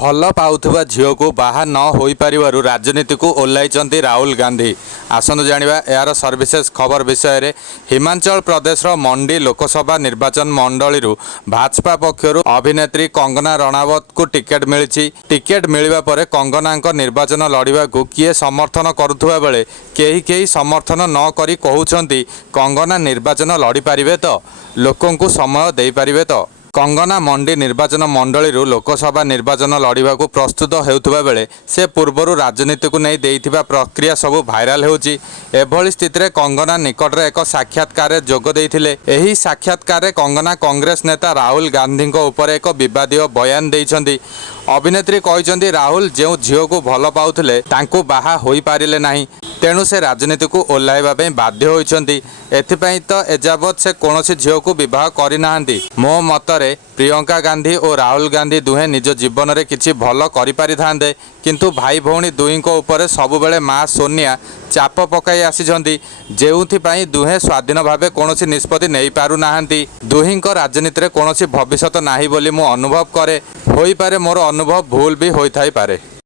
ଭଲ ପାଉଥିବା ଝିଅକୁ ବାହା ନ ହୋଇପାରିବାରୁ ରାଜନୀତିକୁ ଓହ୍ଲାଇଛନ୍ତି ରାହୁଲ ଗାନ୍ଧୀ। ଆସନ୍ତୁ ଜାଣିବା ଏହାର ସର୍ଭିସେସ୍ ଖବର ବିଷୟରେ। ହିମାଚଳ ପ୍ରଦେଶର ମଣ୍ଡି ଲୋକସଭା ନିର୍ବାଚନ ମଣ୍ଡଳୀରୁ ଭାଜପା ପକ୍ଷରୁ ଅଭିନେତ୍ରୀ କଙ୍ଗନା ରଣାୱତଙ୍କୁ ଟିକେଟ୍ ମିଳିଛି। ଟିକେଟ୍ ମିଳିବା ପରେ କଙ୍ଗନାଙ୍କ ନିର୍ବାଚନ ଲଢ଼ିବାକୁ କିଏ ସମର୍ଥନ କରୁଥିବା ବେଳେ କେହି ସମର୍ଥନ ନ କରି କହୁଛନ୍ତି କଙ୍ଗନା ନିର୍ବାଚନ ଲଢ଼ିପାରିବେ ତ, ଲୋକଙ୍କୁ ସମୟ ଦେଇପାରିବେ ତ। କଙ୍ଗନା ମଣ୍ଡି ନିର୍ବାଚନ ମଣ୍ଡଳୀରୁ ଲୋକସଭା ନିର୍ବାଚନ ଲଢ଼ିବାକୁ ପ୍ରସ୍ତୁତ ହେଉଥିବା ବେଳେ ସେ ପୂର୍ବରୁ ରାଜନୀତିକୁ ନେଇ ଦେଇଥିବା ପ୍ରକ୍ରିୟା ସବୁ ଭାଇରାଲ ହେଉଛି। ଏଭଳି ସ୍ଥିତିରେ କଙ୍ଗନା ନିକଟରେ ଏକ ସାକ୍ଷାତକାରରେ ଯୋଗ ଦେଇଥିଲେ। ଏହି ସାକ୍ଷାତକାରରେ କଙ୍ଗନା କଂଗ୍ରେସ ନେତା ରାହୁଲ ଗାନ୍ଧୀଙ୍କ ଉପରେ ଏକ ବିବାଦୀୟ ବୟାନ ଦେଇଛନ୍ତି। ଅଭିନେତ୍ରୀ କହିଛନ୍ତି ରାହୁଲ ଯେଉଁ ଝିଅକୁ ଭଲ ପାଉଥିଲେ ତାଙ୍କୁ ବାହା ହୋଇପାରିଲେ ନାହିଁ, ତେଣୁ ସେ ରାଜନୀତିକୁ ଓହ୍ଲାଇବା ପାଇଁ ବାଧ୍ୟ ହୋଇଛନ୍ତି। ଏଥିପାଇଁ ତ ଏଯାବତ୍ ସେ କୌଣସି ଝିଅକୁ ବିବାହ କରିନାହାନ୍ତି। ମୋ ମତରେ ପ୍ରିୟଙ୍କା ଗାନ୍ଧୀ ଓ ରାହୁଲ ଗାନ୍ଧୀ ଦୁହେଁ ନିଜ ଜୀବନରେ କିଛି ଭଲ କରିପାରିଥାନ୍ତେ, କିନ୍ତୁ ଭାଇ ଭଉଣୀ ଦୁହିଁଙ୍କ ଉପରେ ସବୁବେଳେ ମା ସୋନିଆ ଚାପ ପକାଇ ଆସିଛନ୍ତି, ଯେଉଁଥିପାଇଁ ଦୁହେଁ ସ୍ୱାଧୀନ ଭାବେ କୌଣସି ନିଷ୍ପତ୍ତି ନେଇପାରୁନାହାନ୍ତି। ଦୁହିଁଙ୍କ ରାଜନୀତିରେ କୌଣସି ଭବିଷ୍ୟତ ନାହିଁ ବୋଲି ମୁଁ ଅନୁଭବ କରେ। ହୋଇପାରେ ମୋର ଅନୁଭବ ଭୁଲ ବି ହୋଇଥାଇପାରେ।